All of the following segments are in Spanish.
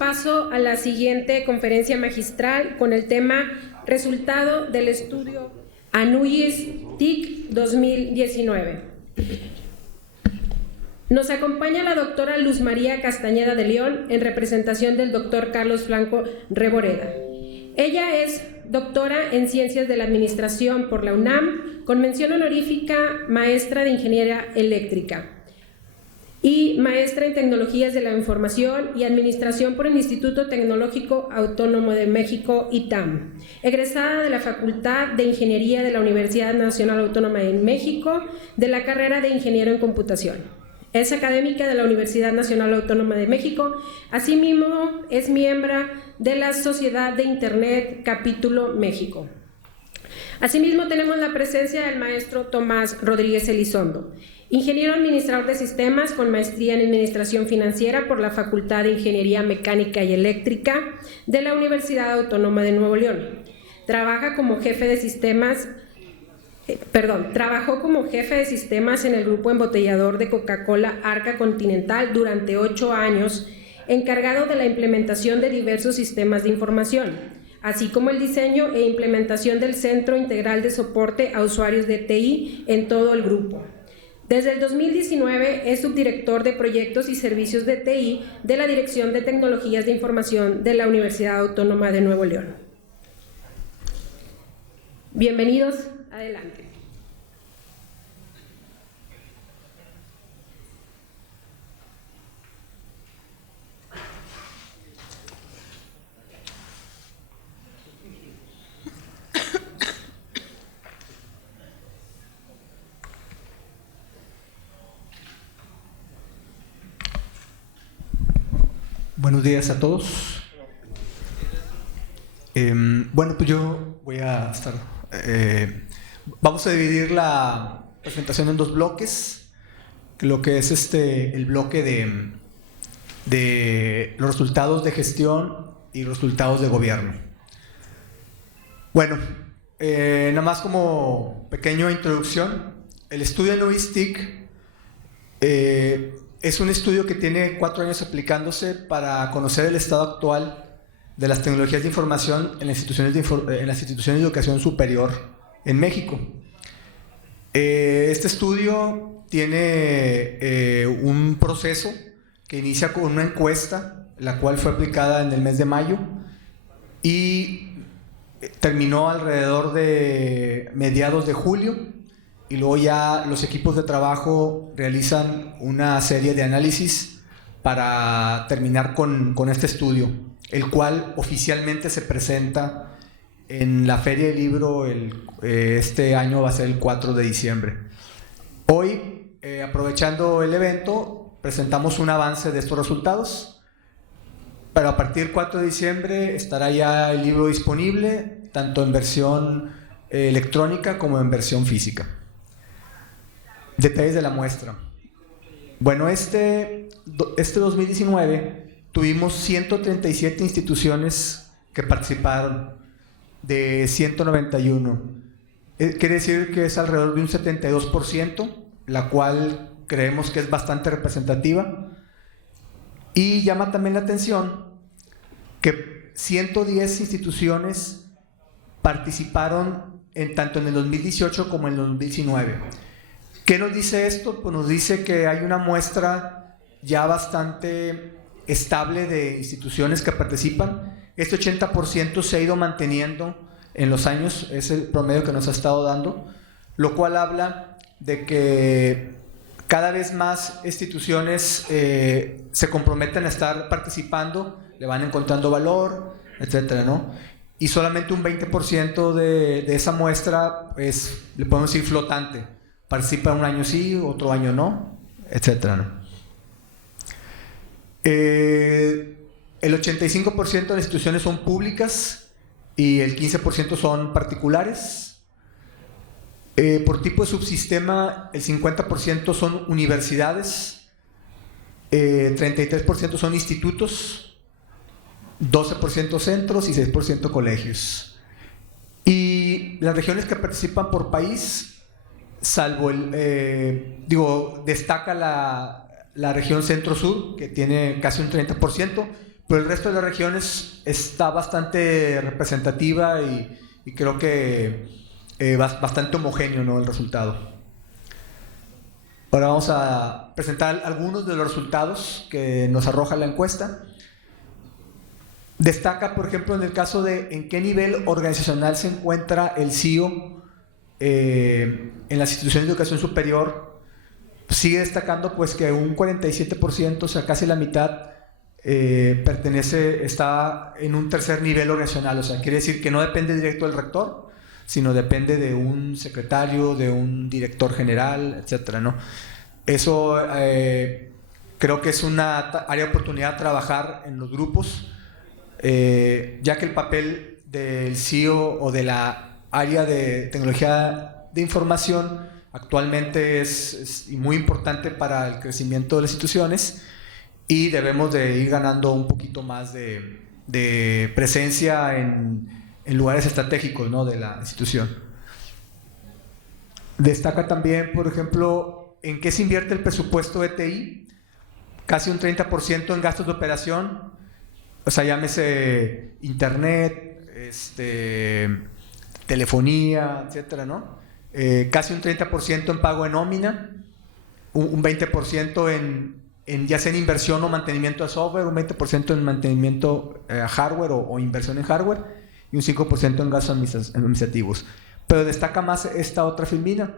paso a la siguiente conferencia magistral con el tema Resultado del estudio ANUYIS TIC 2019. Nos acompaña la doctora Luz María Castañeda de León en representación del doctor Carlos Franco Reboreda. Ella es doctora en Ciencias de la Administración por la UNAM, con mención honorífica maestra de Ingeniería Eléctrica y maestra en Tecnologías de la Información y Administración por el Instituto Tecnológico Autónomo de México, ITAM, egresada de la Facultad de Ingeniería de la Universidad Nacional Autónoma de México, de la carrera de Ingeniero en Computación. Es académica de la Universidad Nacional Autónoma de México, asimismo es miembro de la Sociedad de Internet Capítulo México. Asimismo tenemos la presencia del maestro Tomás Rodríguez Elizondo, ingeniero administrador de sistemas con maestría en Administración Financiera por la Facultad de Ingeniería Mecánica y Eléctrica de la Universidad Autónoma de Nuevo León. Trabajó como jefe de sistemas en el grupo embotellador de Coca-Cola Arca Continental durante 8 años, encargado de la implementación de diversos sistemas de información, así como el diseño e implementación del Centro Integral de Soporte a Usuarios de TI en todo el grupo. Desde el 2019 es subdirector de Proyectos y Servicios de TI de la Dirección de Tecnologías de Información de la Universidad Autónoma de Nuevo León. Bienvenidos, adelante. Buenos días a todos. Bueno, pues yo voy a estar... vamos a dividir la presentación en 2 bloques. Lo que es el bloque de los resultados de gestión y los resultados de gobierno. Bueno, nada más como pequeña introducción, el estudio ANUYIS TIC es un estudio que tiene 4 años aplicándose para conocer el estado actual de las tecnologías de información en las instituciones de educación superior en México. Este estudio tiene un proceso que inicia con una encuesta, la cual fue aplicada en el mes de mayo y terminó alrededor de mediados de julio. Y luego ya los equipos de trabajo realizan una serie de análisis para terminar con este estudio, el cual oficialmente se presenta en la Feria del Libro este año, va a ser el 4 de diciembre. Hoy, aprovechando el evento, presentamos un avance de estos resultados, pero a partir del 4 de diciembre estará ya el libro disponible, tanto en versión electrónica como en versión física. Detalles de la muestra. Bueno, este 2019 tuvimos 137 instituciones que participaron de 191. Quiere decir que es alrededor de un 72%, la cual creemos que es bastante representativa. Y llama también la atención que 110 instituciones participaron tanto en el 2018 como en el 2019. ¿Qué nos dice esto? Pues nos dice que hay una muestra ya bastante estable de instituciones que participan. Este 80% se ha ido manteniendo en los años, es el promedio que nos ha estado dando, lo cual habla de que cada vez más instituciones se comprometen a estar participando, le van encontrando valor, etcétera, ¿no? Y solamente un 20% de esa muestra es, le podemos decir, flotante. Participa un año sí, otro año no, etcétera, ¿no? El 85% de las instituciones son públicas y el 15% son particulares. Por tipo de subsistema, el 50% son universidades, 33% son institutos, 12% centros y 6% colegios. Y las regiones que participan por país, salvo destaca la región centro-sur, que tiene casi un 30%, pero el resto de las regiones está bastante representativa y creo que bastante homogéneo, ¿no?, el resultado. Ahora vamos a presentar algunos de los resultados que nos arroja la encuesta. Destaca, por ejemplo, en el caso de en qué nivel organizacional se encuentra el CIO en las instituciones de educación superior. Sigue destacando pues que un 47%, o sea, casi la mitad, está en un tercer nivel organizacional. O sea, quiere decir que no depende directo del rector, sino depende de un secretario, de un director general, etcétera, ¿no? Eso creo que es una área de oportunidad trabajar en los grupos, ya que el papel del CEO o de la área de tecnología de información actualmente es muy importante para el crecimiento de las instituciones y debemos de ir ganando un poquito más de presencia en lugares estratégicos, ¿no?, de la institución. Destaca también, por ejemplo, en qué se invierte el presupuesto de TI, casi un 30% en gastos de operación, o sea, llámese internet, telefonía, etcétera, ¿no? Casi un 30% en pago de nómina, un 20% en ya sea en inversión o mantenimiento de software, un 20% en mantenimiento hardware o inversión en hardware y un 5% en gastos administrativos. Pero destaca más esta otra filmina,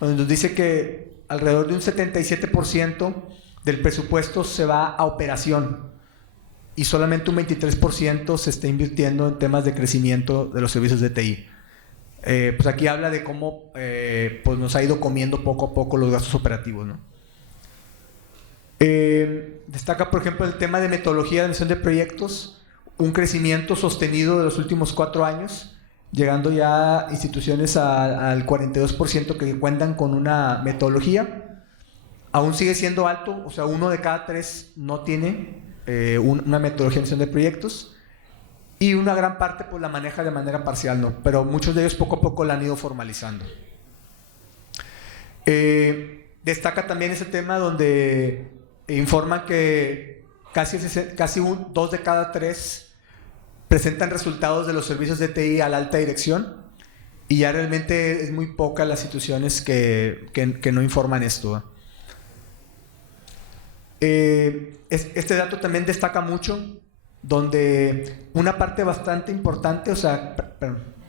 donde nos dice que alrededor de un 77% del presupuesto se va a operación y solamente un 23% se está invirtiendo en temas de crecimiento de los servicios de TI. Pues aquí habla de cómo pues nos ha ido comiendo poco a poco los gastos operativos, ¿no? Destaca, por ejemplo, el tema de metodología de administración de proyectos, un crecimiento sostenido de los últimos 4 años, llegando ya instituciones al 42% que cuentan con una metodología. Aún sigue siendo alto, o sea, 1 de cada 3 no tiene una metodología de administración de proyectos. Y una gran parte pues la maneja de manera parcial, ¿no? Pero muchos de ellos poco a poco la han ido formalizando. Destaca también ese tema donde informa que casi 2 de cada 3 presentan resultados de los servicios de TI a la alta dirección y ya realmente es muy pocas las instituciones que no informan esto. Este dato también destaca mucho, donde una parte bastante importante, o sea,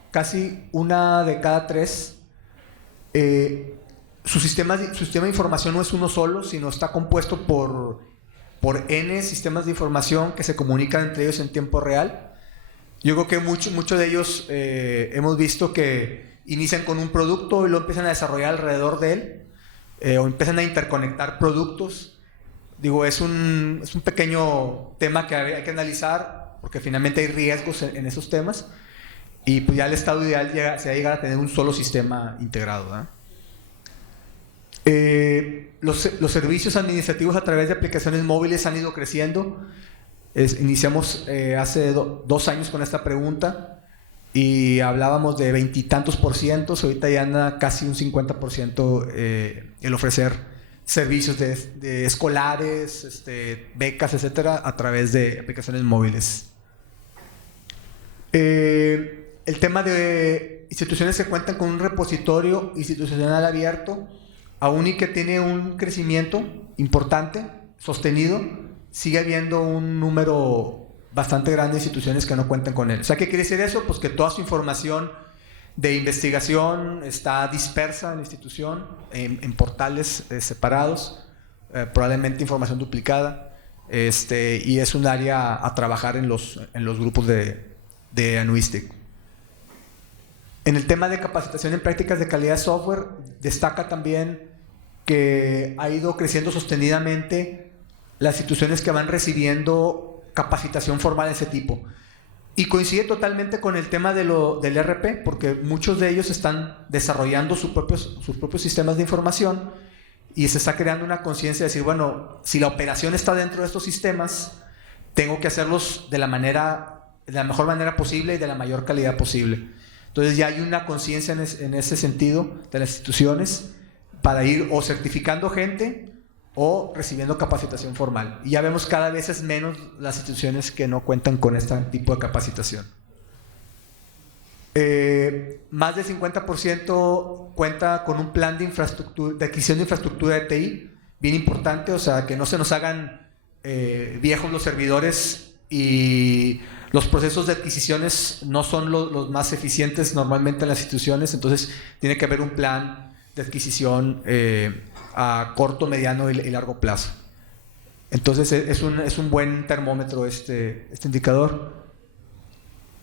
casi 1 de cada 3, su sistema de información no es uno solo, sino está compuesto por N sistemas de información que se comunican entre ellos en tiempo real. Yo creo que muchos de ellos hemos visto que inician con un producto y lo empiezan a desarrollar alrededor de él, o empiezan a interconectar productos. Digo, es un pequeño tema que hay que analizar, porque finalmente hay riesgos en esos temas, y pues ya el estado ideal se va a llegar a tener un solo sistema integrado, ¿verdad? Los servicios administrativos a través de aplicaciones móviles han ido creciendo. Iniciamos hace 2 años con esta pregunta y hablábamos de 20 y tantos %, ahorita ya anda casi un 50% el ofrecer servicios de escolares, becas, etcétera, a través de aplicaciones móviles. El tema de instituciones que cuentan con un repositorio institucional abierto, aún y que tiene un crecimiento importante, sostenido, sigue habiendo un número bastante grande de instituciones que no cuentan con él. O sea, ¿qué quiere decir eso? Pues que toda su información de investigación está dispersa en la institución, en portales separados, probablemente información duplicada, y es un área a trabajar en los grupos de Anuistic. En el tema de capacitación en prácticas de calidad de software, destaca también que ha ido creciendo sostenidamente las instituciones que van recibiendo capacitación formal de ese tipo. Y coincide totalmente con el tema del ERP, porque muchos de ellos están desarrollando sus propios sistemas de información y se está creando una conciencia de decir, bueno, si la operación está dentro de estos sistemas, tengo que hacerlos de la mejor manera posible y de la mayor calidad posible. Entonces ya hay una conciencia en ese sentido de las instituciones para ir o certificando gente o recibiendo capacitación formal. Y ya vemos cada vez es menos las instituciones que no cuentan con este tipo de capacitación. Más del 50% cuenta con un plan de infraestructura, de adquisición de infraestructura de TI, bien importante, o sea, que no se nos hagan viejos los servidores y los procesos de adquisiciones no son los más eficientes normalmente en las instituciones, entonces tiene que haber un plan de adquisición a corto, mediano y largo plazo. Entonces es un buen termómetro este indicador.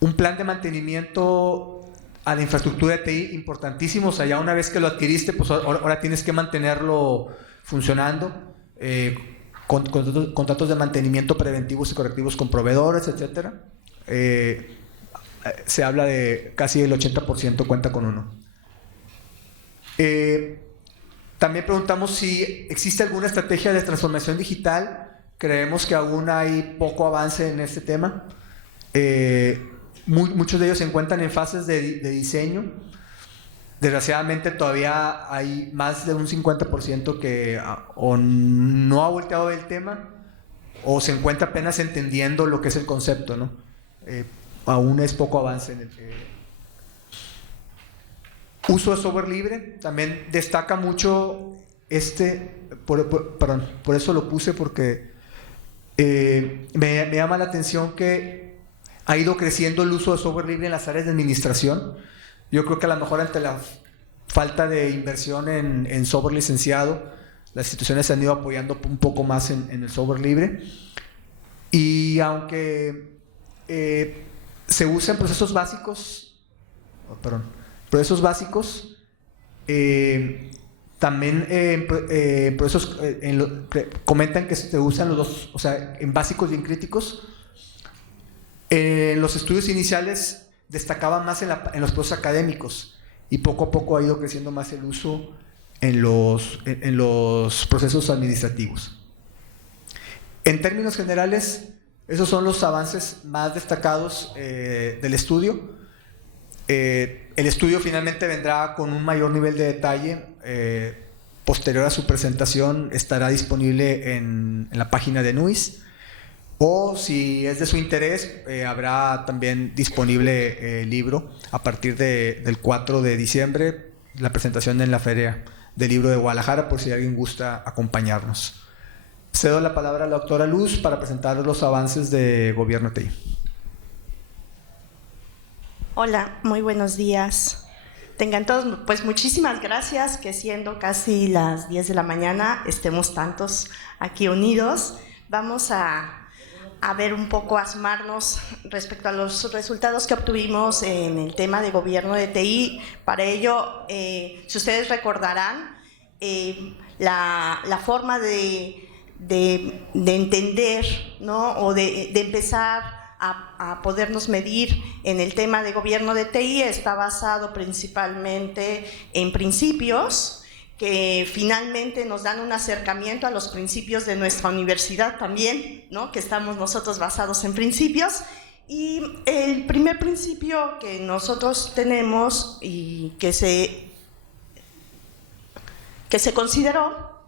Un plan de mantenimiento a la infraestructura de TI importantísimo, o sea, ya una vez que lo adquiriste, pues ahora tienes que mantenerlo funcionando, contratos de mantenimiento preventivos y correctivos con proveedores, etc. Se habla de casi el 80% cuenta con uno. También preguntamos si existe alguna estrategia de transformación digital. Creemos que aún hay poco avance en este tema. Muchos de ellos se encuentran en fases de diseño. Desgraciadamente todavía hay más de un 50% que o no ha volteado el tema o se encuentra apenas entendiendo lo que es el concepto, ¿no? Aún es poco avance en el uso de software libre. También destaca mucho por eso lo puse, porque me llama la atención que ha ido creciendo el uso de software libre en las áreas de administración. Yo creo que a lo mejor ante la falta de inversión en software licenciado, las instituciones se han ido apoyando un poco más en el software libre. Y aunque se usa en procesos básicos, también procesos, comentan que se usan los dos, o sea, en básicos y en críticos. En los estudios iniciales destacaban más en los procesos académicos y poco a poco ha ido creciendo más el uso en los procesos administrativos. En términos generales, esos son los avances más destacados del estudio. El estudio finalmente vendrá con un mayor nivel de detalle. Posterior a su presentación estará disponible en la página de NUIS. O si es de su interés, habrá también disponible el libro a partir del 4 de diciembre, la presentación en la Feria del Libro de Guadalajara, por si alguien gusta acompañarnos. Cedo la palabra a la doctora Luz para presentar los avances de Gobierno TI. Hola, muy buenos días. Tengan todos, pues muchísimas gracias, que siendo casi las 10 de la mañana estemos tantos aquí unidos. Vamos a ver un poco, asomarnos respecto a los resultados que obtuvimos en el tema de gobierno de TI. Para ello, si ustedes recordarán, la forma de entender, ¿no? O de empezar a podernos medir en el tema de gobierno de TI está basado principalmente en principios que finalmente nos dan un acercamiento a los principios de nuestra universidad también, ¿no? Que estamos nosotros basados en principios. Y el primer principio que nosotros tenemos y que se consideró,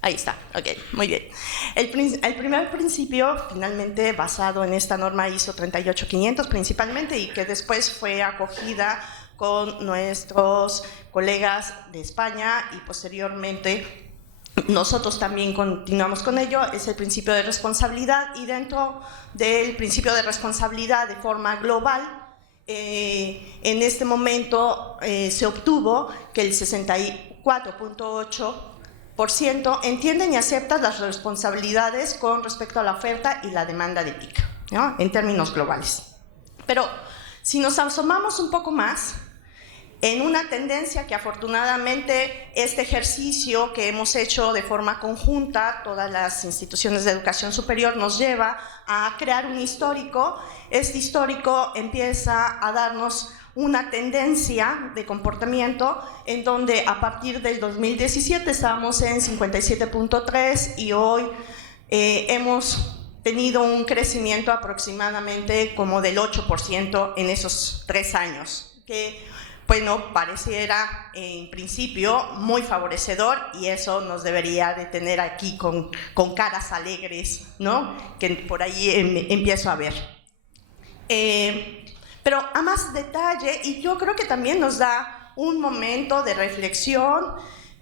ahí está, ok, muy bien. El primer principio, finalmente basado en esta norma ISO 38500 principalmente, y que después fue acogida con nuestros colegas de España y posteriormente nosotros también continuamos con ello, es el principio de responsabilidad. Y dentro del principio de responsabilidad de forma global, en este momento se obtuvo que el 64.8% entienden y aceptan las responsabilidades con respecto a la oferta y la demanda de TIC, ¿no? En términos globales. Pero si nos asomamos un poco más, en una tendencia que afortunadamente este ejercicio que hemos hecho de forma conjunta, todas las instituciones de educación superior, nos lleva a crear un histórico. Este histórico empieza a darnos una tendencia de comportamiento en donde a partir del 2017 estábamos en 57.3 y hoy hemos tenido un crecimiento aproximadamente como del 8% en esos 3 años, que bueno, pareciera en principio muy favorecedor, y eso nos debería de tener aquí con caras alegres, ¿no? Que por ahí empiezo a ver. Pero a más detalle, y yo creo que también nos da un momento de reflexión,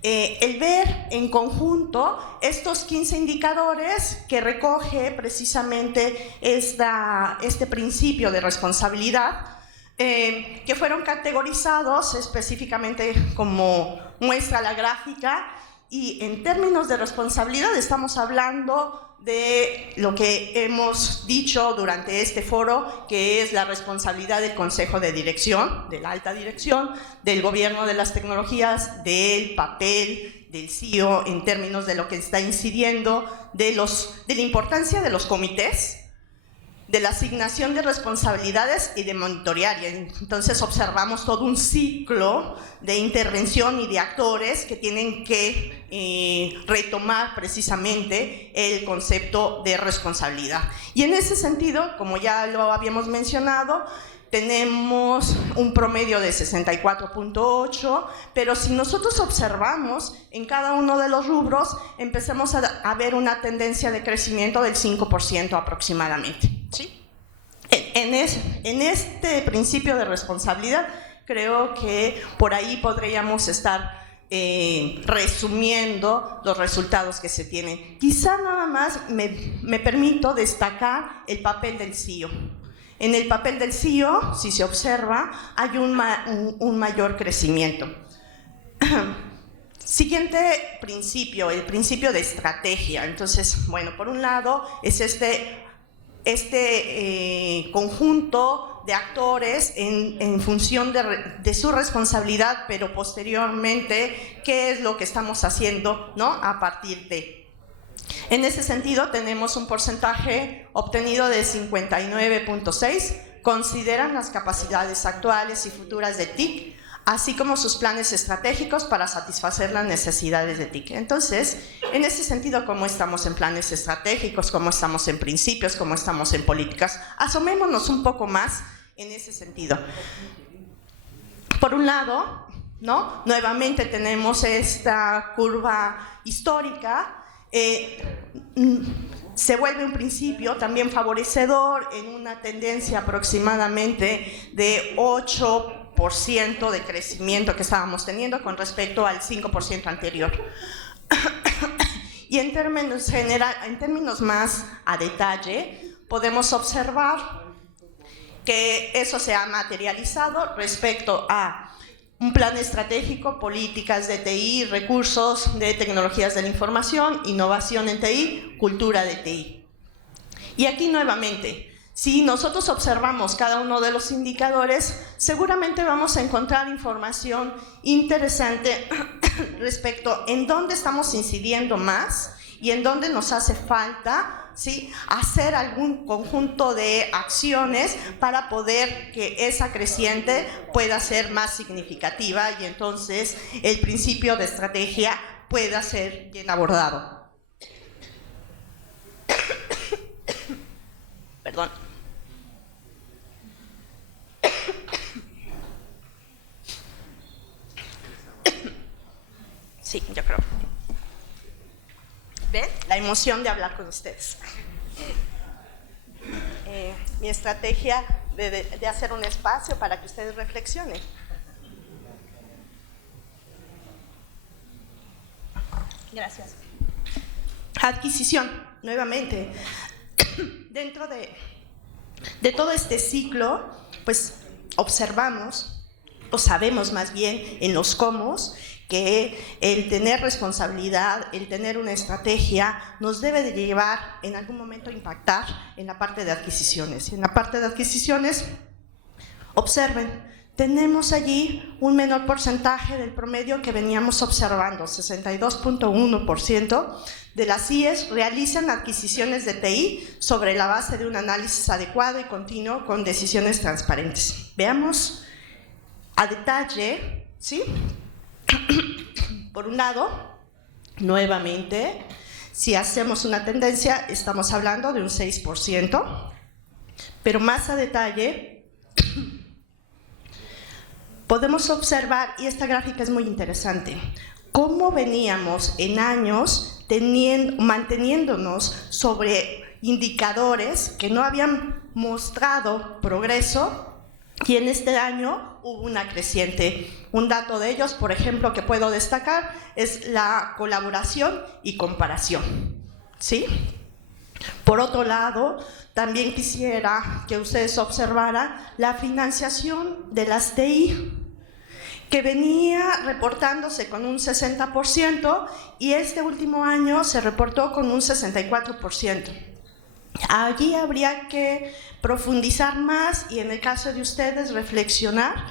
el ver en conjunto estos 15 indicadores que recoge precisamente este principio de responsabilidad, que fueron categorizados específicamente como muestra la gráfica, y en términos de responsabilidad estamos hablando de lo que hemos dicho durante este foro, que es la responsabilidad del Consejo de Dirección, de la alta dirección, del gobierno de las tecnologías, del papel del CEO en términos de lo que está incidiendo, de la importancia de los comités, de la asignación de responsabilidades y de monitorear. Entonces observamos todo un ciclo de intervención y de actores que tienen que retomar precisamente el concepto de responsabilidad. Y en ese sentido, como ya lo habíamos mencionado, tenemos un promedio de 64.8, pero si nosotros observamos en cada uno de los rubros, empecemos a ver una tendencia de crecimiento del 5% aproximadamente, ¿sí? En este principio de responsabilidad, creo que por ahí podríamos estar resumiendo los resultados que se tienen. Quizá nada más me permito destacar el papel del CEO. En el papel del CEO, si se observa, hay un mayor crecimiento. Siguiente principio, el principio de estrategia. Entonces, bueno, por un lado es este conjunto de actores en función de su responsabilidad, pero posteriormente, ¿qué es lo que estamos haciendo, ¿no? A partir de... En ese sentido, tenemos un porcentaje obtenido de 59.6, consideran las capacidades actuales y futuras de TIC, así como sus planes estratégicos para satisfacer las necesidades de TIC. Entonces, en ese sentido, ¿cómo estamos en planes estratégicos? ¿Cómo estamos en principios? ¿Cómo estamos en políticas? Asomémonos un poco más en ese sentido. Por un lado, ¿no? Nuevamente tenemos esta curva histórica. Se vuelve un principio también favorecedor en una tendencia aproximadamente de 8% de crecimiento que estábamos teniendo con respecto al 5% anterior. Y en términos más a detalle, podemos observar que eso se ha materializado respecto a un plan estratégico, políticas de TI, recursos de tecnologías de la información, innovación en TI, cultura de TI. Y aquí nuevamente, si nosotros observamos cada uno de los indicadores, seguramente vamos a encontrar información interesante respecto en dónde estamos incidiendo más y en dónde nos hace falta, ¿sí?, hacer algún conjunto de acciones para poder que esa creciente pueda ser más significativa y entonces el principio de estrategia pueda ser bien abordado. Perdón. Sí, yo creo. ¿Ven? La emoción de hablar con ustedes. Mi estrategia de hacer un espacio para que ustedes reflexionen. Gracias. Adquisición, nuevamente. Dentro de todo este ciclo, pues observamos, o sabemos más bien en los cómo, que el tener responsabilidad, el tener una estrategia, nos debe de llevar en algún momento a impactar en la parte de adquisiciones. Y en la parte de adquisiciones, observen, tenemos allí un menor porcentaje del promedio que veníamos observando, 62.1% de las IES realizan adquisiciones de TI sobre la base de un análisis adecuado y continuo con decisiones transparentes. Veamos a detalle, ¿sí? Por un lado, nuevamente, si hacemos una tendencia, estamos hablando de un 6%, pero más a detalle, podemos observar, y esta gráfica es muy interesante, cómo veníamos en años manteniéndonos sobre indicadores que no habían mostrado progreso, y en este año hubo una creciente. Un dato de ellos, por ejemplo, que puedo destacar, es la colaboración y comparación, ¿sí? Por otro lado, también quisiera que ustedes observaran la financiación de las TI, que venía reportándose con un 60% y este último año se reportó con un 64%. Allí habría que profundizar más y, en el caso de ustedes, reflexionar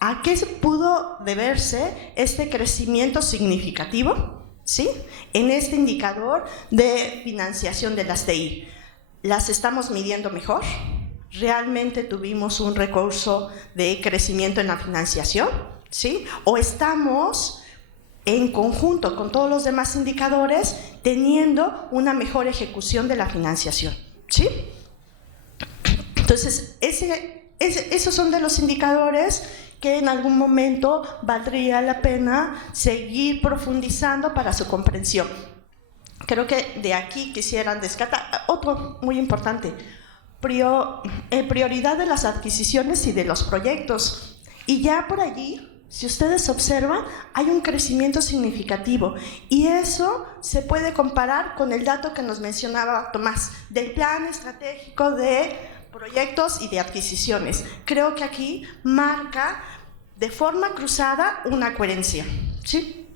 a qué pudo deberse este crecimiento significativo, ¿sí?, en este indicador de financiación de las TI. ¿Las estamos midiendo mejor? ¿Realmente tuvimos un recurso de crecimiento en la financiación? ¿Sí? ¿O estamos en conjunto con todos los demás indicadores teniendo una mejor ejecución de la financiación? ¿Sí? Entonces, esos son de los indicadores que en algún momento valdría la pena seguir profundizando para su comprensión. Creo que de aquí quisieran descartar otro muy importante, prioridad de las adquisiciones y de los proyectos. Y ya por allí, si ustedes observan, hay un crecimiento significativo y eso se puede comparar con el dato que nos mencionaba Tomás, del plan estratégico de proyectos y de adquisiciones. Creo que aquí marca de forma cruzada una coherencia, ¿sí?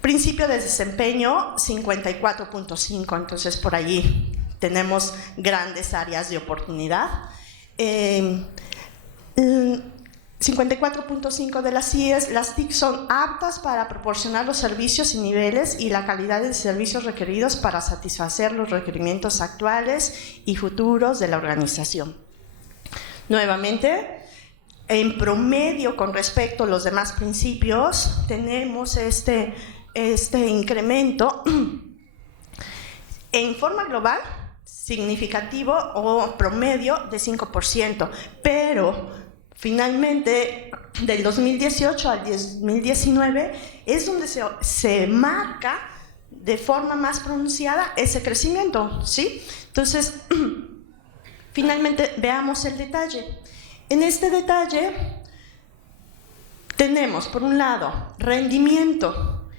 Principio de desempeño 54.5, entonces por allí tenemos grandes áreas de oportunidad. 54.5 de las CIEs, las TIC son aptas para proporcionar los servicios y niveles y la calidad de servicios requeridos para satisfacer los requerimientos actuales y futuros de la organización. Nuevamente, en promedio con respecto a los demás principios, tenemos este incremento en forma global significativo o promedio de 5%, pero finalmente del 2018 al 2019 es donde se marca de forma más pronunciada ese crecimiento, ¿sí? Entonces, finalmente veamos el detalle. En este detalle tenemos, por un lado, rendimiento.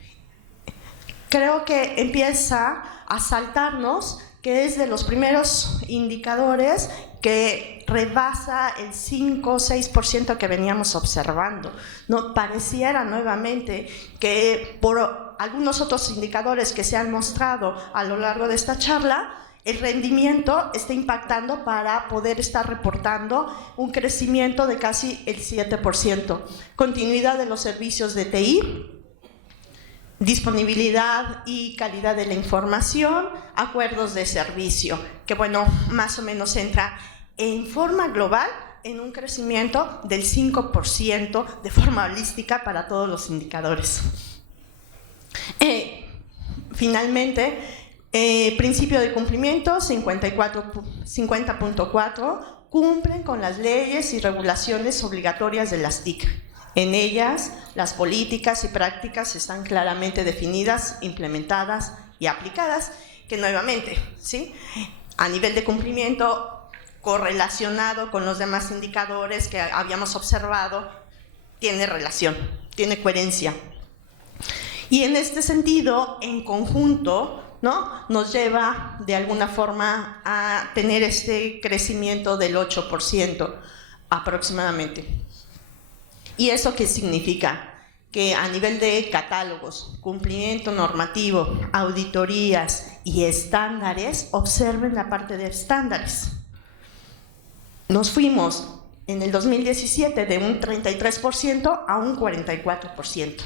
Creo que empieza a saltarnos que es de los primeros indicadores que rebasa el 5 o 6% que veníamos observando. No pareciera nuevamente que por algunos otros indicadores que se han mostrado a lo largo de esta charla, el rendimiento está impactando para poder estar reportando un crecimiento de casi el 7%. Continuidad de los servicios de TI, disponibilidad y calidad de la información, acuerdos de servicio, que bueno, más o menos entra en forma global en un crecimiento del 5% de forma holística para todos los indicadores. Finalmente, principio de cumplimiento 50.4 cumplen con las leyes y regulaciones obligatorias de las TIC. En ellas, las políticas y prácticas están claramente definidas, implementadas y aplicadas, que nuevamente, ¿sí?, a nivel de cumplimiento, correlacionado con los demás indicadores que habíamos observado, tiene relación, tiene coherencia. Y en este sentido, en conjunto, ¿no?, nos lleva de alguna forma a tener este crecimiento del 8% aproximadamente. ¿Y eso qué significa? Que a nivel de catálogos, cumplimiento normativo, auditorías y estándares, observen la parte de estándares. Nos fuimos en el 2017 de un 33% a un 44%.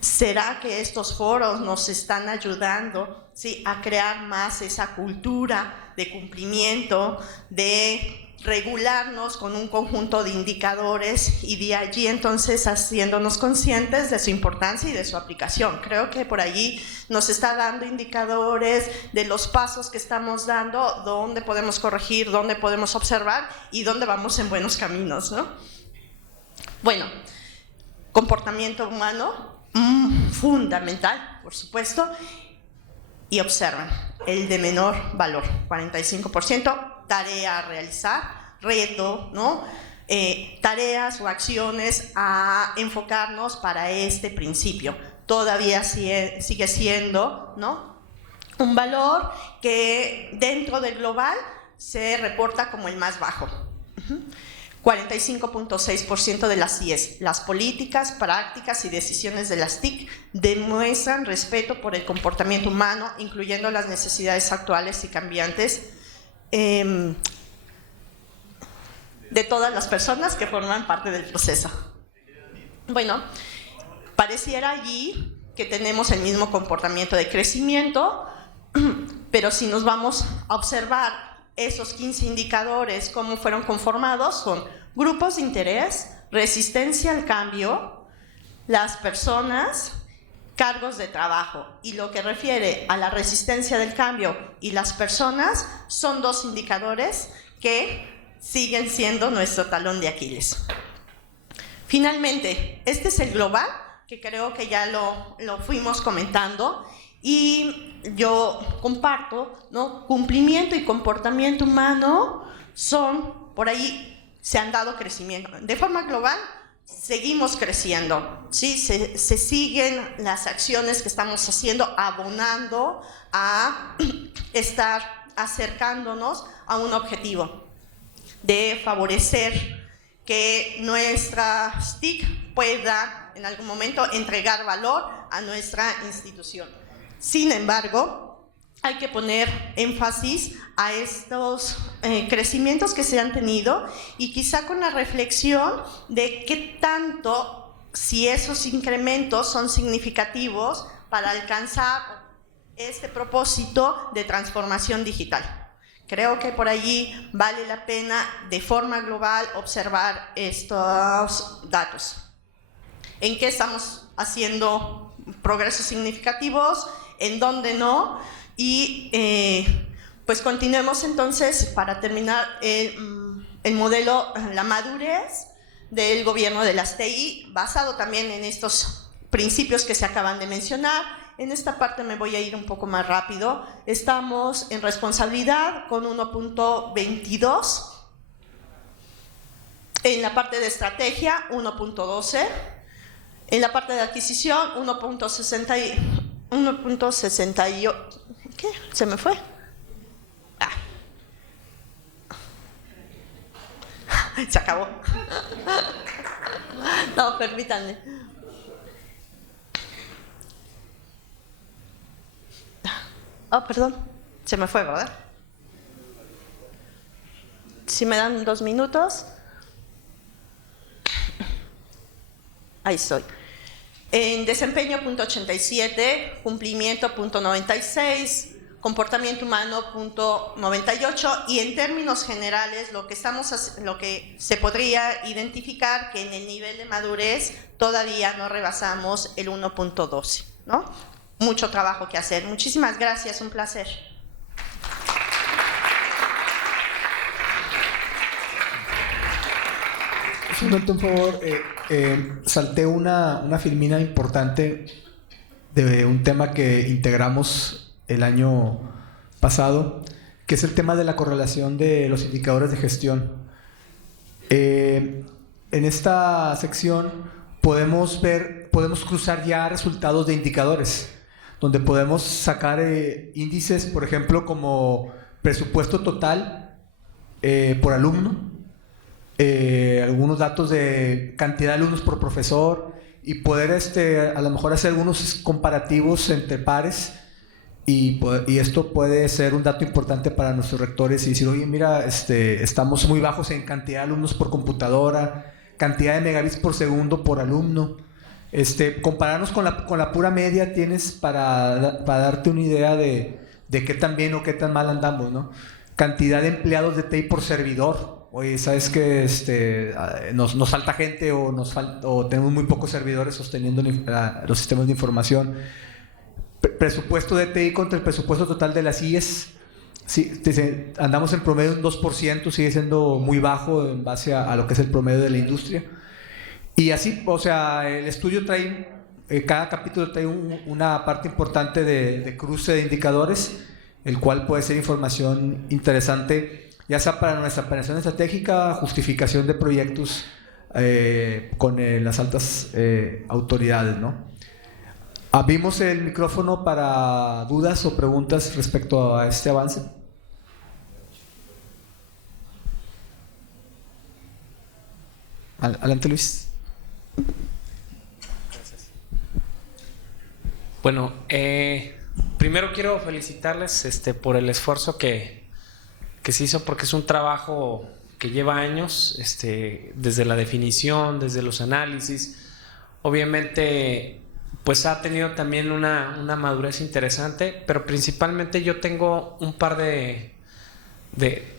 ¿Será que estos foros nos están ayudando, ¿sí?, a crear más esa cultura de cumplimiento, de regularnos con un conjunto de indicadores y de allí entonces haciéndonos conscientes de su importancia y de su aplicación. Creo que por allí nos está dando indicadores de los pasos que estamos dando, dónde podemos corregir, dónde podemos observar y dónde vamos en buenos caminos, ¿no? Bueno, comportamiento humano, fundamental, por supuesto, y observen, el de menor valor, 45%, tarea a realizar, reto, ¿no? Tareas o acciones a enfocarnos para este principio. Todavía sigue siendo, ¿no?, un valor que dentro del global se reporta como el más bajo. 45.6% de las CIES, las políticas, prácticas y decisiones de las TIC demuestran respeto por el comportamiento humano, incluyendo las necesidades actuales y cambiantes de todas las personas que forman parte del proceso. Bueno, pareciera allí que tenemos el mismo comportamiento de crecimiento, pero si nos vamos a observar esos 15 indicadores, cómo fueron conformados, son grupos de interés, resistencia al cambio, las personas, cargos de trabajo. Y lo que refiere a la resistencia del cambio y las personas son dos indicadores que siguen siendo nuestro talón de Aquiles. Finalmente, este es el global, que creo que ya lo fuimos comentando, y yo comparto, ¿no? Cumplimiento y comportamiento humano son, por ahí se han dado crecimiento. De forma global, seguimos creciendo, ¿sí? Se siguen las acciones que estamos haciendo, abonando a estar acercándonos a un objetivo de favorecer que nuestra TIC pueda en algún momento entregar valor a nuestra institución. Sin embargo, hay que poner énfasis a estos crecimientos que se han tenido y quizá con la reflexión de qué tanto, si esos incrementos son significativos para alcanzar este propósito de transformación digital. Creo que por allí vale la pena de forma global observar estos datos. ¿En qué estamos haciendo progresos significativos? ¿En dónde no? Y pues continuemos entonces para terminar el modelo, la madurez del gobierno de las TI, basado también en estos principios que se acaban de mencionar. En esta parte me voy a ir un poco más rápido. Estamos en responsabilidad con 1.22. En la parte de estrategia, 1.12. En la parte de adquisición, 1.68. ¿Qué? ¿Se me fue? Se acabó. No, permítanme. Oh, perdón. Se me fue, ¿verdad? Si me dan 2 minutos. Ahí estoy. En desempeño, 0.87, cumplimiento, 0.96, comportamiento humano, 0.98, y en términos generales lo que se podría identificar que en el nivel de madurez todavía no rebasamos el 1.12, ¿no? Mucho trabajo que hacer. Muchísimas gracias, un placer. Simplemente un favor, salté una filmina importante de un tema que integramos el año pasado, que es el tema de la correlación de los indicadores de gestión. En esta sección podemos cruzar ya resultados de indicadores, donde podemos sacar índices, por ejemplo, como presupuesto total por alumno, algunos datos de cantidad de alumnos por profesor, y poder a lo mejor hacer algunos comparativos entre pares, y esto puede ser un dato importante para nuestros rectores y decir, oye, mira, estamos muy bajos en cantidad de alumnos por computadora, cantidad de megabits por segundo por alumno. Compararnos con la pura media tienes para darte una idea de qué tan bien o qué tan mal andamos, ¿no? Cantidad de empleados de TI por servidor. oye, ¿sabes que nos falta gente o tenemos muy pocos servidores sosteniendo los sistemas de información? Presupuesto de TI contra el presupuesto total de las IES, sí, andamos en promedio un 2%, sigue siendo muy bajo en base a lo que es el promedio de la industria. Y así, o sea, el estudio trae, cada capítulo trae una parte importante de cruce de indicadores, el cual puede ser información interesante, ya sea para nuestra planeación estratégica, justificación de proyectos con las altas autoridades, ¿no? Abrimos el micrófono para dudas o preguntas respecto a este avance. Adelante, Luis. Gracias. Bueno, primero quiero felicitarles por el esfuerzo que se hizo, porque es un trabajo que lleva años, desde la definición, desde los análisis. Obviamente, pues ha tenido también una madurez interesante, pero principalmente yo tengo un par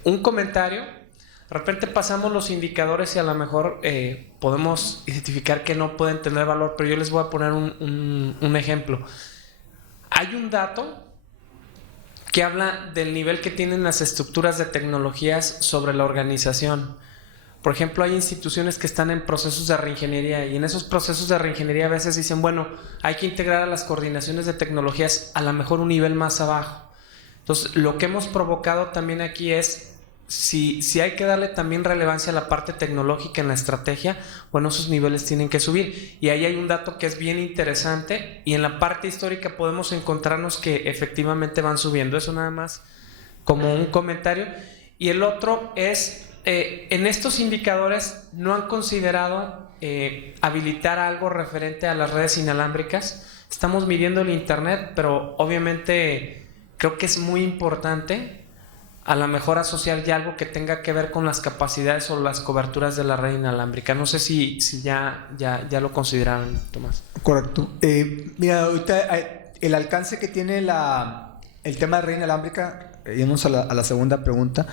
un comentario. De repente pasamos los indicadores y a lo mejor podemos identificar que no pueden tener valor, pero yo les voy a poner un ejemplo. Hay un dato que habla del nivel que tienen las estructuras de tecnologías sobre la organización. Por ejemplo, hay instituciones que están en procesos de reingeniería, y en esos procesos de reingeniería a veces dicen, bueno, hay que integrar a las coordinaciones de tecnologías a lo mejor un nivel más abajo. Entonces, lo que hemos provocado también aquí es, si hay que darle también relevancia a la parte tecnológica en la estrategia, bueno, esos niveles tienen que subir. Y ahí hay un dato que es bien interesante, y en la parte histórica podemos encontrarnos que efectivamente van subiendo. Eso nada más como un comentario. Y el otro es, en estos indicadores no han considerado habilitar algo referente a las redes inalámbricas. Estamos midiendo el internet, pero obviamente creo que es muy importante a lo mejor asociar ya algo que tenga que ver con las capacidades o las coberturas de la red inalámbrica. No sé si ya lo consideraron, Tomás. Correcto. Mira, ahorita el alcance que tiene el tema de red inalámbrica, yéndonos a la segunda pregunta,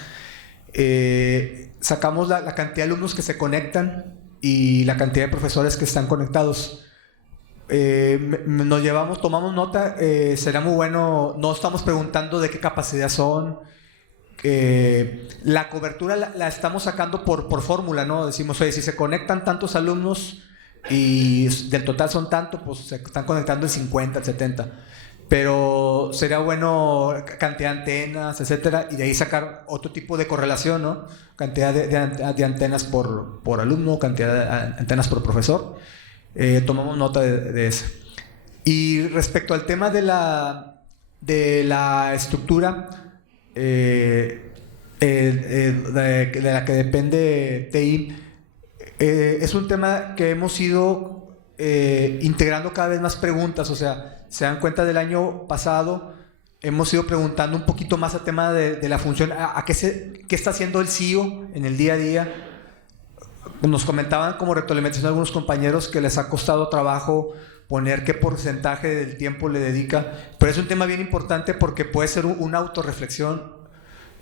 sacamos la cantidad de alumnos que se conectan y la cantidad de profesores que están conectados. Tomamos nota, será muy bueno, no estamos preguntando de qué capacidad son. La cobertura la estamos sacando por fórmula, ¿no? Decimos, oye, si se conectan tantos alumnos y del total son tanto, pues se están conectando el 50, el 70. Pero sería bueno cantidad de antenas, etcétera, y de ahí sacar otro tipo de correlación, ¿no? Cantidad de antenas por alumno, cantidad de antenas por profesor. Tomamos nota de eso. Y respecto al tema de la estructura de la que depende TI, es un tema que hemos ido integrando cada vez más preguntas. O sea, se dan cuenta, del año pasado hemos ido preguntando un poquito más al tema de la función, qué está haciendo el CEO en el día a día. Nos comentaban como retroalimentación algunos compañeros que les ha costado trabajo poner qué porcentaje del tiempo le dedica, pero es un tema bien importante porque puede ser una autorreflexión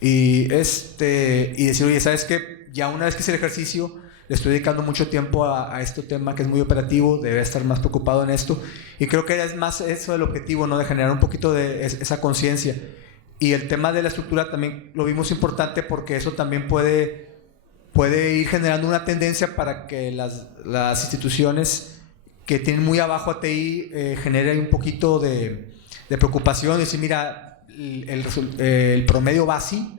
y decir, oye, ¿sabes qué? Ya una vez que hice el ejercicio, le estoy dedicando mucho tiempo a este tema que es muy operativo, debe estar más preocupado en esto, y creo que es más eso el objetivo, ¿no? De generar un poquito de esa conciencia. Y el tema de la estructura también lo vimos importante porque eso también puede ir generando una tendencia para que las instituciones que tienen muy abajo a TI generen un poquito de preocupación y decir, mira, el promedio va así,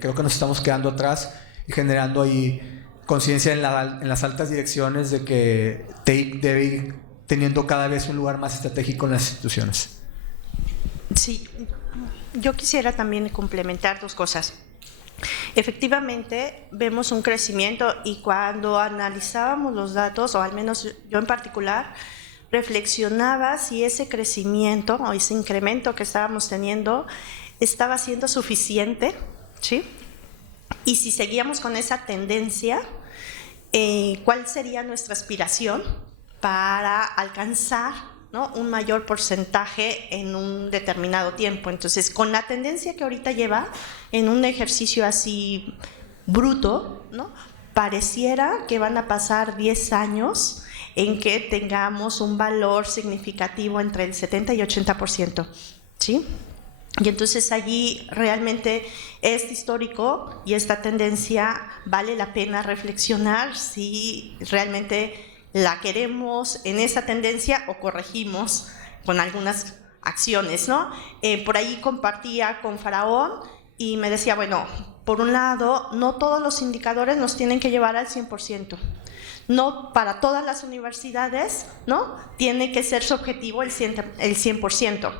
creo que nos estamos quedando atrás, y generando ahí conciencia en las altas direcciones de que TI debe ir teniendo cada vez un lugar más estratégico en las instituciones. Sí, yo quisiera también complementar dos cosas. Efectivamente, vemos un crecimiento, y cuando analizábamos los datos, o al menos yo en particular, reflexionaba si ese crecimiento o ese incremento que estábamos teniendo estaba siendo suficiente, ¿sí? Y si seguíamos con esa tendencia, ¿cuál sería nuestra aspiración para alcanzar, ¿no?, un mayor porcentaje en un determinado tiempo? Entonces, con la tendencia que ahorita lleva, en un ejercicio así bruto, ¿no? Pareciera que van a pasar 10 años en que tengamos un valor significativo entre el 70 y 80%, ¿sí? Y entonces allí realmente es histórico y esta tendencia vale la pena reflexionar si realmente la queremos en esa tendencia o corregimos con algunas acciones, ¿no? Por ahí compartía con Faraón y me decía, bueno, por un lado, no todos los indicadores nos tienen que llevar al 100%. No para todas las universidades, ¿no? Tiene que ser su objetivo el 100%.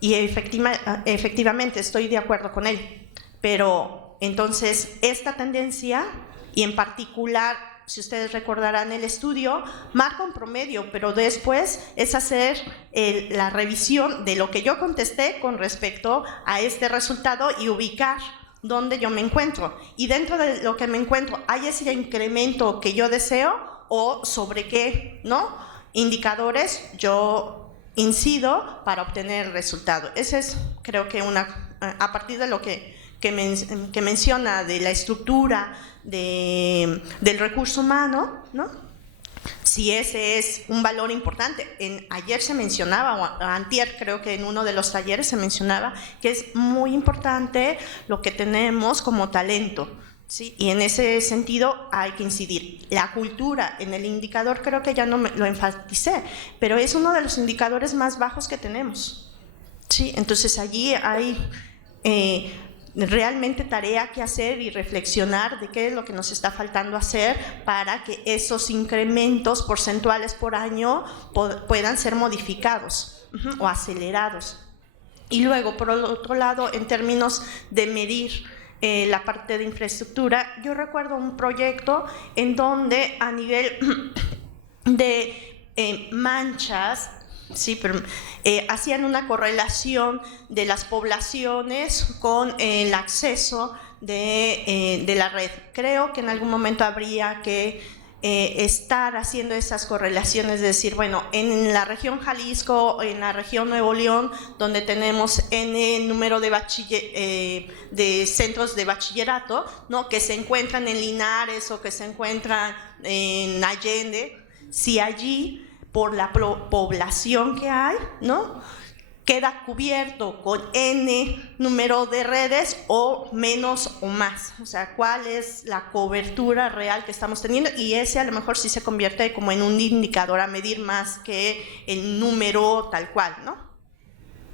Y efectivamente estoy de acuerdo con él. Pero entonces esta tendencia, y en particular, si ustedes recordarán el estudio, marca un promedio, pero después es hacer la revisión de lo que yo contesté con respecto a este resultado y ubicar dónde yo me encuentro. Y dentro de lo que me encuentro, ¿hay ese incremento que yo deseo o sobre qué, ¿no? indicadores yo incido para obtener el resultado? Ese es, creo que a partir de lo que menciona de la estructura del recurso humano, ¿no? Si ese es un valor importante. Ayer se mencionaba, o antier creo que en uno de los talleres se mencionaba, que es muy importante lo que tenemos como talento, ¿sí? Y en ese sentido hay que incidir. La cultura en el indicador creo que ya no lo enfaticé, pero es uno de los indicadores más bajos que tenemos, ¿sí? Entonces allí hay realmente tarea que hacer y reflexionar de qué es lo que nos está faltando hacer para que esos incrementos porcentuales por año puedan ser modificados o acelerados. Y luego, por otro lado, en términos de medir la parte de infraestructura, yo recuerdo un proyecto en donde a nivel de manchas, sí, pero hacían una correlación de las poblaciones con el acceso de la red. Creo que en algún momento habría que estar haciendo esas correlaciones, es decir, bueno, en la región Jalisco, en la región Nuevo León, donde tenemos N número de centros de bachillerato, ¿no? que se encuentran en Linares o que se encuentran en Allende, si allí por la población que hay, ¿no? queda cubierto con N número de redes o menos o más. O sea, cuál es la cobertura real que estamos teniendo, y ese a lo mejor sí se convierte como en un indicador a medir más que el número tal cual, ¿no?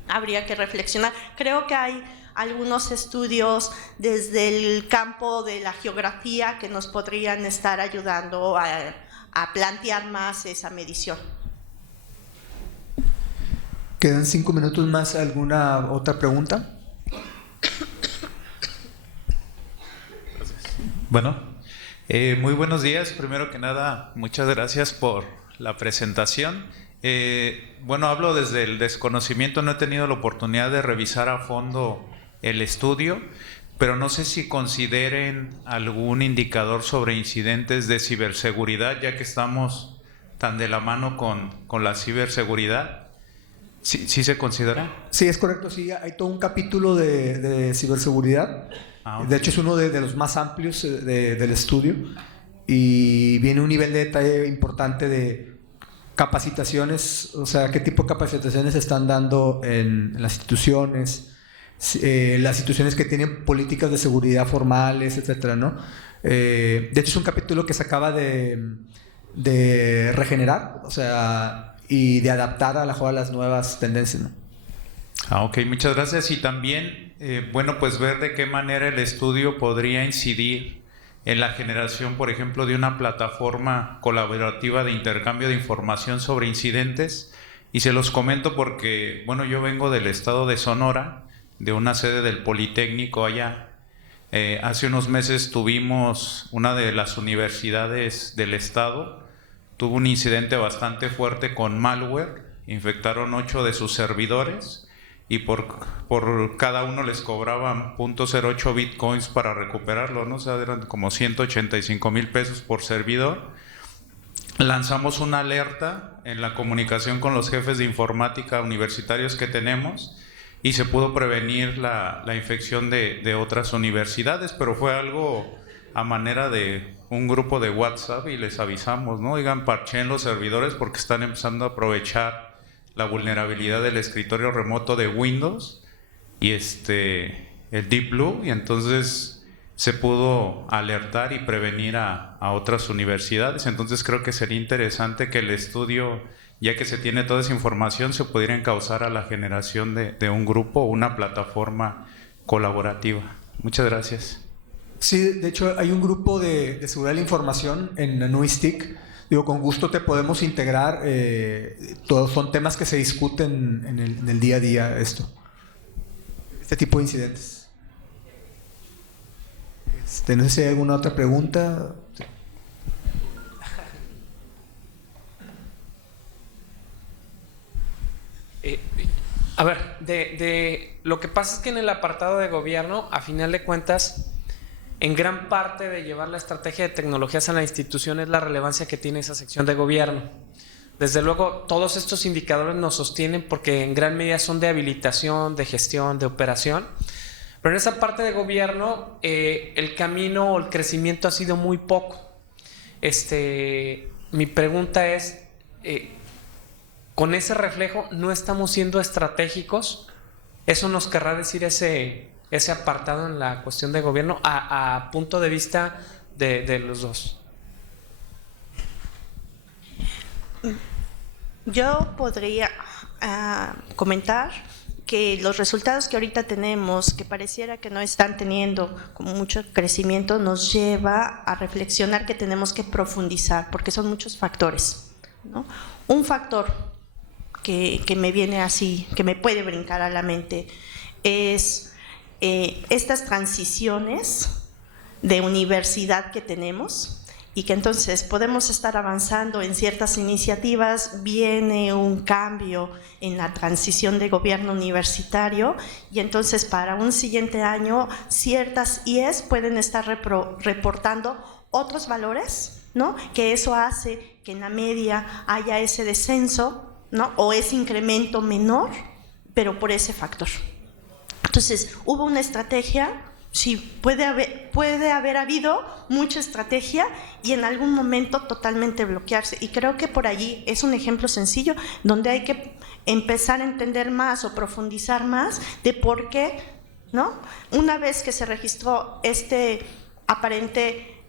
Habría que reflexionar. Creo que hay algunos estudios desde el campo de la geografía que nos podrían estar ayudando a plantear más esa medición. Quedan 5 minutos más. ¿Alguna otra pregunta? Bueno, muy buenos días. Primero que nada, muchas gracias por la presentación. Bueno, hablo desde el desconocimiento, no he tenido la oportunidad de revisar a fondo el estudio, pero no sé si consideren algún indicador sobre incidentes de ciberseguridad, ya que estamos tan de la mano con la ciberseguridad. ¿Sí se considera? Sí, es correcto, sí, hay todo un capítulo de ciberseguridad. Okay. De hecho, es uno de los más amplios del estudio, y viene un nivel de detalle importante de capacitaciones, o sea, qué tipo de capacitaciones se están dando en las instituciones, las instituciones que tienen políticas de seguridad formales, etcétera, ¿no? De hecho, es un capítulo que se acaba de regenerar, o sea, y de adaptar a las nuevas tendencias, ¿no? Ok, muchas gracias. Y también, bueno, pues ver de qué manera el estudio podría incidir en la generación, por ejemplo, de una plataforma colaborativa de intercambio de información sobre incidentes. Y se los comento porque, bueno, yo vengo del estado de Sonora, de una sede del Politécnico allá. Hace unos meses tuvimos una de las universidades del estado, tuvo un incidente bastante fuerte con malware, infectaron 8 de sus servidores y por cada uno les cobraban 0.08 bitcoins para recuperarlo, ¿no? O sea, eran como 185,000 pesos por servidor. Lanzamos una alerta en la comunicación con los jefes de informática universitarios que tenemos y se pudo prevenir la infección de otras universidades, pero fue algo a manera de un grupo de WhatsApp y les avisamos, ¿no? Oigan, parchen los servidores porque están empezando a aprovechar la vulnerabilidad del escritorio remoto de Windows y el Deep Blue, y entonces se pudo alertar y prevenir a otras universidades. Entonces creo que sería interesante que el estudio, ya que se tiene toda esa información, se pudiera encauzar a la generación de un grupo o una plataforma colaborativa. Muchas gracias. Sí, de hecho hay un grupo de seguridad de la información en NUISTIC. Digo, con gusto te podemos integrar. Todos son temas que se discuten en el día a día, este tipo de incidentes. No sé si hay alguna otra pregunta. A ver, de lo que pasa es que en el apartado de gobierno, a final de cuentas, en gran parte de llevar la estrategia de tecnologías a la institución es la relevancia que tiene esa sección de gobierno. Desde luego, todos estos indicadores nos sostienen porque en gran medida son de habilitación, de gestión, de operación. Pero en esa parte de gobierno, el camino o el crecimiento ha sido muy poco. Mi pregunta es, con ese reflejo, ¿no estamos siendo estratégicos? ¿Eso nos querrá decir ese apartado en la cuestión de gobierno a punto de vista de los dos? Yo podría comentar que los resultados que ahorita tenemos, que pareciera que no están teniendo como mucho crecimiento, nos lleva a reflexionar que tenemos que profundizar, porque son muchos factores, ¿no? Un factor que me viene así, que me puede brincar a la mente, es estas transiciones de universidad que tenemos, y que entonces podemos estar avanzando en ciertas iniciativas, viene un cambio en la transición de gobierno universitario, y entonces para un siguiente año ciertas IES pueden estar reportando otros valores, ¿no? Que eso hace que en la media haya ese descenso, ¿no? O ese incremento menor, pero por ese factor. Entonces, hubo una estrategia. Sí, puede haber habido mucha estrategia y en algún momento totalmente bloquearse. Y creo que por allí es un ejemplo sencillo donde hay que empezar a entender más o profundizar más de por qué, ¿no? Una vez que se registró este aparente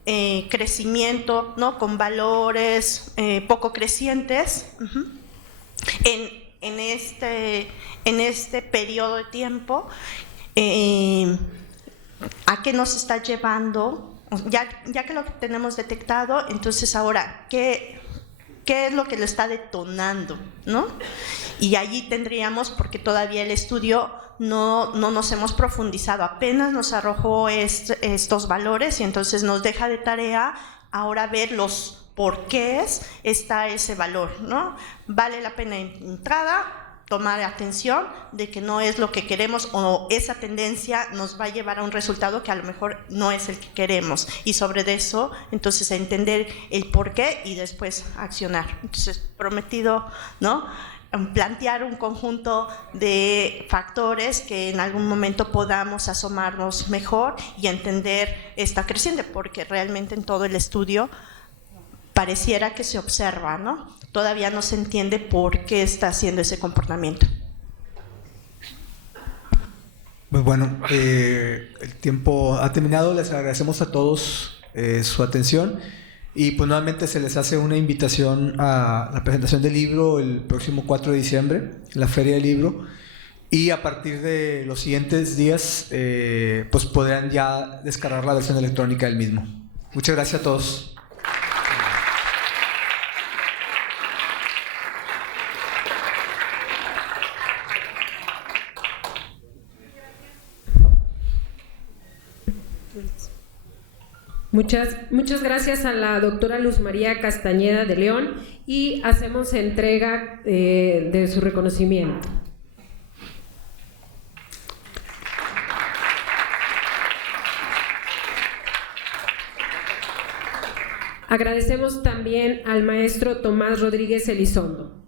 crecimiento, ¿no? Con valores poco crecientes, en este periodo de tiempo, ¿a qué nos está llevando? Ya que lo tenemos detectado, entonces ahora, ¿qué es lo que lo está detonando, ¿no? Y allí tendríamos, porque todavía el estudio no nos hemos profundizado, apenas nos arrojó estos valores, y entonces nos deja de tarea ahora ver los por qué está ese valor, ¿no? Vale la pena en entrada tomar atención de que no es lo que queremos, o esa tendencia nos va a llevar a un resultado que a lo mejor no es el que queremos, y sobre eso entonces entender el por qué y después accionar. Entonces, prometido, ¿no? Plantear un conjunto de factores que en algún momento podamos asomarnos mejor y entender esta creciente, porque realmente en todo el estudio pareciera que se observa, ¿no? Todavía no se entiende por qué está haciendo ese comportamiento. Pues bueno, el tiempo ha terminado. Les agradecemos a todos su atención, y pues nuevamente se les hace una invitación a la presentación del libro el próximo 4 de diciembre, en la Feria del Libro, y a partir de los siguientes días pues podrán ya descargar la versión electrónica del mismo. Muchas gracias a todos. Muchas gracias a la doctora Luz María Castañeda de León, y hacemos entrega de su reconocimiento. Agradecemos también al maestro Tomás Rodríguez Elizondo.